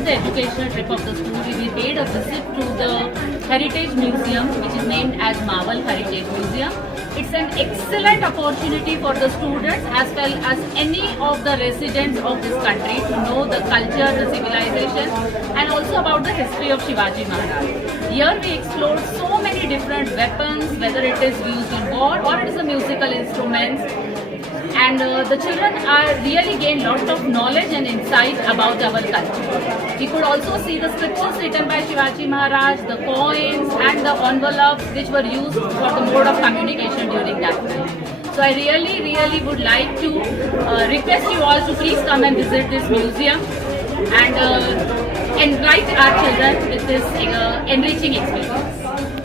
of the educational trip of the school, we paid a visit to the Heritage Museum, which is named as Mawal Heritage Museum. It's an excellent opportunity for the students as well as any of the residents of this country to know the culture, the civilization, and also about the history of Shivaji Maharaj. Here we explored so many different weapons, whether it is used in war or it is a musical instruments. And the children are really gain lot of knowledge and insight about our culture. We could also see the scriptures written by Shivaji Maharaj, the coins and the envelopes which were used for the mode of communication during that time. So I really would like to request you all to please come and visit this museum and enlighten our children with this enriching experience.